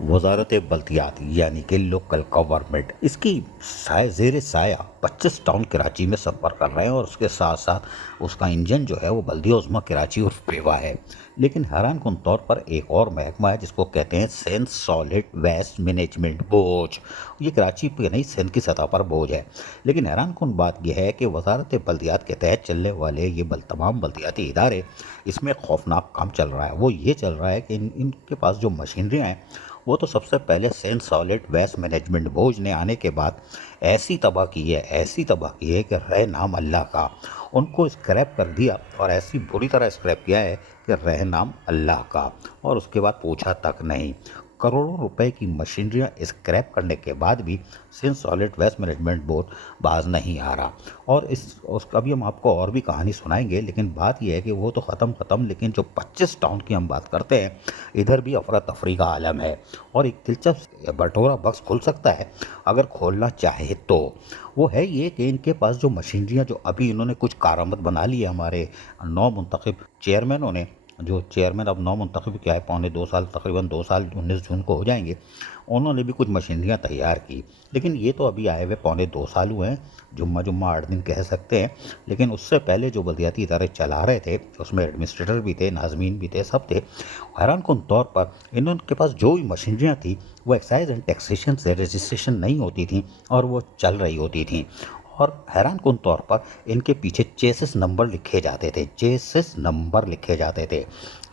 वजारत बल्दियात यानी कि local government इसकी ज़ेर साया 25 टाउन कराची में सफ़र कर रहे हैं और उसके साथ साथ उसका इंजन जो है वो बल्दिया उज़्मा कराची और पेवा है। लेकिन हैरान कुन तौर पर एक और महकमा है जिसको कहते हैं Sindh solid waste management board. ये कराची पे नहीं, सिंध की सतह पर बोझ है। लेकिन हैरान कुन बात यह है कि वजारत बल्दियात के तहत चलने वाले ये तमाम बल्दियाती इदारे, इसमें खौफनाक काम चल रहा है। वो ये चल रहा है कि इनके पास जो मशीनरियाँ हैं वो तो सबसे पहले Sindh solid waste management board ने आने के बाद ऐसी तबाह की है कि रह नाम अल्लाह का उनको स्क्रैप कर दिया, और ऐसी बुरी तरह स्क्रैप किया है कि रह नाम अल्लाह का, और उसके बाद पूछा तक नहीं। करोड़ों रुपए की मशीनरियाँ स्क्रैप करने के बाद भी Sindh solid waste management board बाज नहीं आ रहा। और उसका भी हम आपको और भी कहानी सुनाएंगे, लेकिन बात यह है कि वो तो ख़त्म, लेकिन जो 25 टाउन की हम बात करते हैं इधर भी अफरा तफरी का आलम है। और एक दिलचस्प बटोरा बक्स खुल सकता है अगर खोलना चाहे तो। वो है ये कि इनके पास जो मशीनरियाँ जो अभी इन्होंने कुछ कारामद बना ली है, हमारे नौ मुंतखब चेयरमैनों ने, जो चेयरमैन अब नौ मुंतखब क्या है, पौने 2 साल, तकरीबन 2 साल 19 जून को हो जाएंगे, उन्होंने भी कुछ मशीनरियाँ तैयार की। लेकिन ये तो अभी आए हुए पौने 2 साल हुए हैं, जुम्मा 8 दिन कह सकते हैं। लेकिन उससे पहले जो बल्दियाती इदारे चला रहे थे उसमें एडमिनिस्ट्रेटर भी थे, नाजमीन भी थे, सब थे। हैरान कुन तौर पर इनके पास जो भी मशीनरियाँ थी वो एक्साइज एंड टैक्सेशन से रजिस्ट्रेशन नहीं होती थी और वो चल रही होती थी। और हैरान कुन तौर पर इनके पीछे चेसिस नंबर लिखे जाते थे।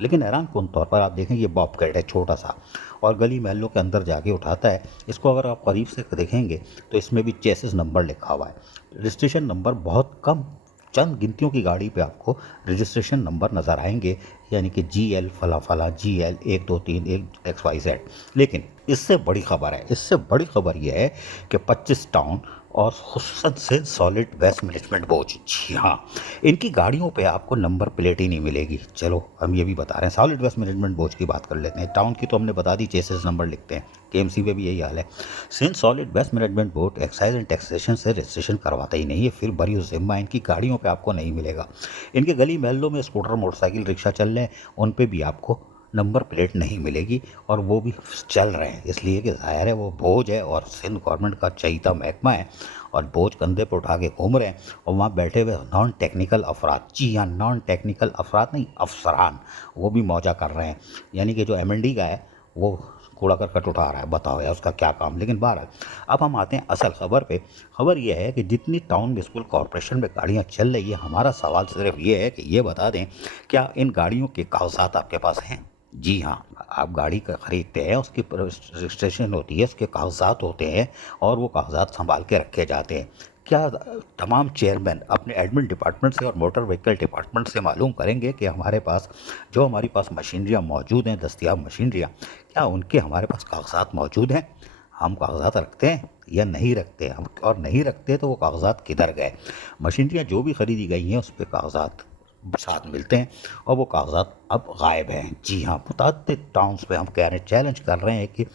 लेकिन हैरान कुन तौर पर आप देखें, ये बॉबकैट है छोटा सा, और गली महलों के अंदर जाके उठाता है। इसको अगर आप करीब से देखेंगे तो इसमें भी चेसिस नंबर लिखा हुआ है। रजिस्ट्रेशन नंबर बहुत कम, चंद गिनतियों की गाड़ी पे आपको रजिस्ट्रेशन नंबर नज़र आएंगे, यानी कि GL फला फला, GL 123 XYZ। लेकिन इससे बड़ी खबर यह है कि 25 टाउन और खुसूसन से सॉलिड वेस्ट मैनेजमेंट बोर्ड, जी हाँ, इनकी गाड़ियों पे आपको नंबर प्लेट ही नहीं मिलेगी। चलो हम ये भी बता रहे हैं, सॉलिड वेस्ट मैनेजमेंट बोर्ड की बात कर लेते हैं। टाउन की तो हमने बता दी, चेसिस नंबर लिखते हैं। KMC पे भी यही हाल है। Sindh solid waste management board excise and taxation से रजिस्ट्रेशन करवाता ही नहीं है, फिर बड़ी जिम्मा इनकी गाड़ियों पे आपको नहीं मिलेगा। इनके गली महलों में स्कूटर, मोटरसाइकिल, रिक्शा चल रहे हैं, उन पे भी आपको नंबर प्लेट नहीं मिलेगी, और वो भी चल रहे हैं इसलिए कि ज़ाहिर है वो बोझ है और सिंध गवर्नमेंट का चहीता महकमा है, और बोझ कंधे पर उठा के घूम रहे हैं। और वहाँ बैठे हुए नॉन टेक्निकल अफराद, जी हाँ, नॉन टेक्निकल अफराद नहीं, अफसरान, वो भी मौजा कर रहे हैं। यानी कि जो MND का है वो कूड़ा करकट उठा रहा है, बताओ यार उसका क्या काम। लेकिन बहरहाल अब हम आते हैं असल खबर पे। खबर यह है कि जितनी टाउन म्यूनसिपल कॉरपोरेशन में गाड़ियाँ चल रही है, हमारा सवाल सिर्फ ये है कि ये बता दें, क्या इन गाड़ियों के कागजात आपके पास हैं? जी हाँ, आप गाड़ी का खरीदते हैं, उसकी रजिस्ट्रेशन होती है, उसके कागजात होते हैं, और वो कागजात संभाल के रखे जाते हैं। क्या तमाम चेयरमैन अपने एडमिन डिपार्टमेंट से और मोटर व्हीकल डिपार्टमेंट से मालूम करेंगे कि हमारे पास मशीनरियाँ मौजूद हैं, दस्तियाब मशीनरियाँ, क्या उनके हमारे पास कागजात मौजूद हैं? हम कागजात रखते हैं या नहीं रखते हम, और नहीं रखते तो वो कागजात किधर गए? मशीनरियाँ जो भी खरीदी गई हैं उस पर कागजात साथ मिलते हैं, और वो कागजात अब गायब हैं। जी हाँ, मुतअद्दिद टाउन्स पे हम कह रहे हैं, चैलेंज कर रहे हैं कि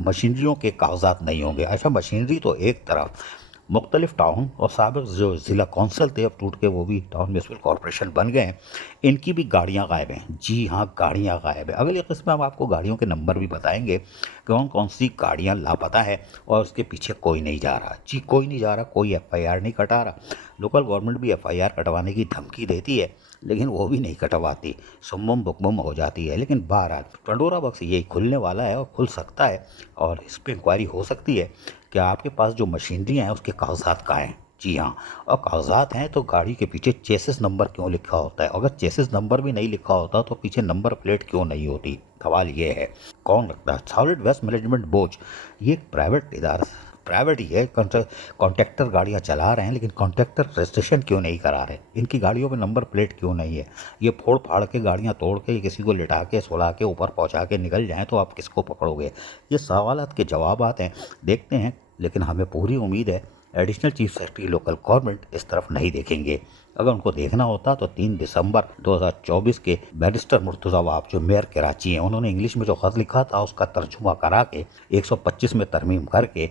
मशीनरियों के कागजात नहीं होंगे। अच्छा, मशीनरी तो एक तरफ, मुख्तलिफ टाउन और साबिक जो ज़िला कौंसल थे अब टूट के वो भी टाउन म्यूनसिपल कॉरपोरेशन बन गए हैं, इनकी भी गाड़ियाँ गायब हैं। जी हाँ, गाड़ियाँ गायब हैं। अगली किस्त में हम आपको गाड़ियों के नंबर भी बताएंगे, कौन कौन सी गाड़ियाँ लापता है और उसके पीछे कोई नहीं जा रहा। जी, कोई नहीं जा रहा, कोई FIR नहीं कटा रहा। लोकल गवर्नमेंट भी FIR कटवाने की धमकी देती है, लेकिन वो भी नहीं कटवाती, सुम्मम बुकमम हो जाती है। लेकिन बहरहाल टंडोरा बक्स यही खुलने वाला है और खुल सकता है, और इस पर इंक्वायरी हो सकती है कि आपके पास जो मशीनरी हैं उसके कागजात कहाँ हैं। जी हाँ, और कागजात हैं तो गाड़ी के पीछे चेसिस नंबर क्यों लिखा होता है? अगर चेसिस नंबर भी नहीं लिखा होता तो पीछे नंबर प्लेट क्यों नहीं होती? सवाल ये है, कौन रखता है? सॉलिड वेस्ट मैनेजमेंट बोर्ड ये एक प्राइवेट ही है। कॉन्ट्रैक्टर गाड़ियाँ चला रहे हैं, लेकिन कॉन्ट्रैक्टर रजिस्ट्रेशन क्यों नहीं करा रहे? इनकी गाड़ियों पे नंबर प्लेट क्यों नहीं है? ये फोड़ फाड़ के गाड़ियाँ तोड़ के किसी को लिटा के सुला के ऊपर पहुँचा के निकल जाएँ तो आप किसको पकड़ोगे? ये सवालात के जवाबात हैं, देखते हैं। लेकिन हमें पूरी उम्मीद है additional chief secretary local government इस तरफ नहीं देखेंगे। अगर उनको देखना होता तो 3 दिसंबर 2024 के बैरिस्टर मुर्तज़ा वाब जो मेयर कराची हैं, उन्होंने इंग्लिश में जो ख़त लिखा था उसका तर्जुमा करा के 125 में तरमीम करके,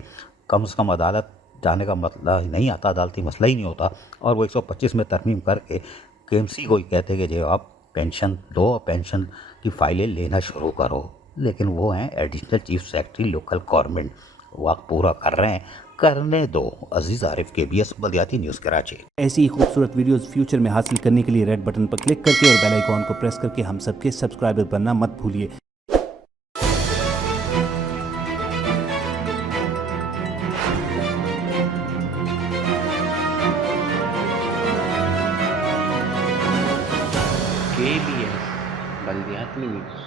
कम से कम अदालत जाने का मतलब नहीं आता, अदालती मसला ही नहीं होता, और वो 125 में तरमीम करके KMC को ही कहते कि जो आप पेंशन दो, पेंशन की फाइलें लेना शुरू करो। लेकिन वो हैं additional chief secretary local government. वक्त पूरा कर रहे हैं, करने दो। अजीज आरिफ, KBS बल्दियाती न्यूज़ कराची। ऐसी ही खूबसूरत वीडियोस फ्यूचर में हासिल करने के लिए रेड बटन पर क्लिक करके और बेल आइकॉन को प्रेस करके हम सबके सब्सक्राइबर बनना मत भूलिए। KBS बल्दियाती न्यूज़।